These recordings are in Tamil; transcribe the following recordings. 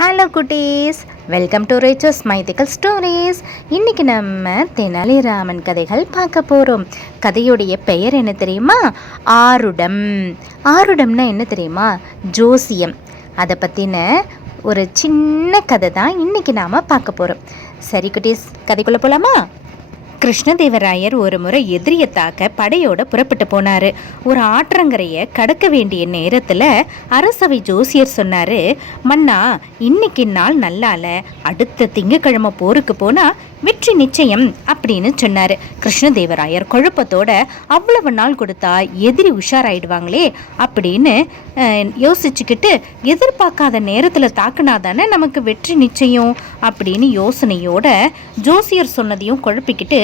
ஹலோ குட்டீஸ், welcome to riches mythical stories. இன்றைக்கி நம்ம தெனாலிராமன் கதைகள் பார்க்க போகிறோம். கதையுடைய பெயர் என்ன தெரியுமா? ஆருடம். ஆருடம்னா என்ன தெரியுமா? ஜோசியம். அதை பற்றின ஒரு சின்ன கதை தான் இன்றைக்கி நாம் பார்க்க போகிறோம். சரி குட்டீஸ், கதைக்குள்ளே போகலாமா? கிருஷ்ணதேவராயர் ஒரு முறை எதிரியை தாக்க படையோட புறப்பட்டு போனார். ஒரு ஆற்றங்கரையை கடக்க வேண்டிய நேரத்தில் அரசவை ஜோசியர் சொன்னார், மன்னா, இன்னைக்கு நாள் நல்லால, அடுத்த திங்கக்கிழமை போருக்கு போனால் வெற்றி நிச்சயம் அப்படின்னு சொன்னார். கிருஷ்ணதேவராயர் குழப்பத்தோட அவ்வளவு நாள் கொடுத்தா எதிரி உஷாராயிடுவாங்களே அப்படின்னு யோசிச்சுக்கிட்டு, எதிர்பார்க்காத நேரத்தில் தாக்குனாதானே நமக்கு வெற்றி நிச்சயம் அப்படின்னு யோசனையோட ஜோசியர் சொன்னதையும் குழப்பிக்கிட்டு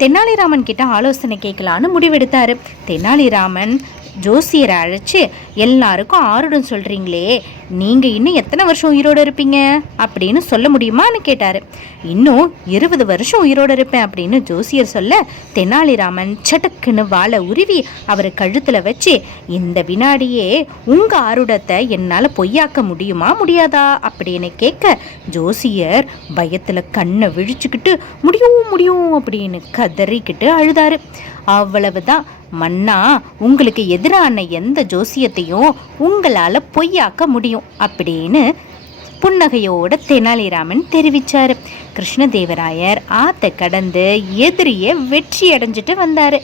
தெனாலிராமன் கிட்ட ஆலோசனை கேட்கலான்னு முடிவெடுத்தார். தெனாலிராமன் ஜோசியரை அழைச்சி, எல்லாருக்கும் ஆருடம் சொல்கிறீங்களே, நீங்கள் இன்னும் எத்தனை வருஷம் உயிரோடு இருப்பீங்க அப்படின்னு சொல்ல முடியுமான்னு கேட்டார். இன்னும் 20 வருஷம் உயிரோடு இருப்பேன் அப்படின்னு ஜோசியர் சொல்ல, தெனாலிராமன் சட்டக்குன்னு வாழை உருவி அவரை கழுத்தில் வச்சு, இந்த வினாடியே உங்கள் ஆருடத்தை என்னால் பொய்யாக்க முடியுமா முடியாதா அப்படின்னு கேட்க, ஜோசியர் பயத்தில் கண்ணை விழிச்சுக்கிட்டு முடியும் முடியும் அப்படின்னு கதறிக்கிட்டு அழுதாரு. அவ்வளவுதான், மன்னா, உங்களுக்கு எதிரான எந்த ஜோசியத்தையும் உங்களால் பொய்யாக்க முடியும் அப்படின்னு புன்னகையோட தெனாலிராமன் தெரிவித்தார். கிருஷ்ணதேவராயர் ஆற்றை கடந்து எதிரியை வெற்றி அடைஞ்சிட்டு வந்தார்.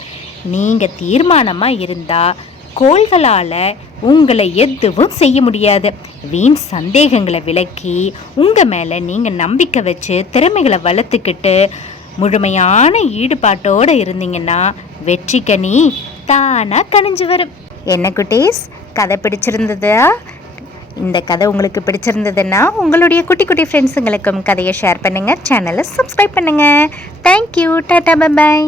நீங்கள் தீர்மானமாக இருந்தால் கோள்களால் உங்களை எதுவும் செய்ய முடியாது. வீண் சந்தேகங்களை விலக்கி உங்கள் மேலே நீங்கள் நம்பிக்கை வச்சு திறமைகளை வளர்த்துக்கிட்டு முழுமையான ஈடுபாட்டோடு இருந்தீங்கன்னா வெற்றிக்கனி தானாக கனிஞ்சு வரும். என்ன குட்டீஸ், கதை பிடிச்சிருந்ததா? இந்த கதை உங்களுக்கு பிடிச்சிருந்ததுன்னா உங்களுடைய குட்டி குட்டி ஃப்ரெண்ட்ஸுங்களுக்கும் கதையை ஷேர் பண்ணுங்கள், சேனலை சப்ஸ்கிரைப் பண்ணுங்கள். Thank you, Tata, bye bye.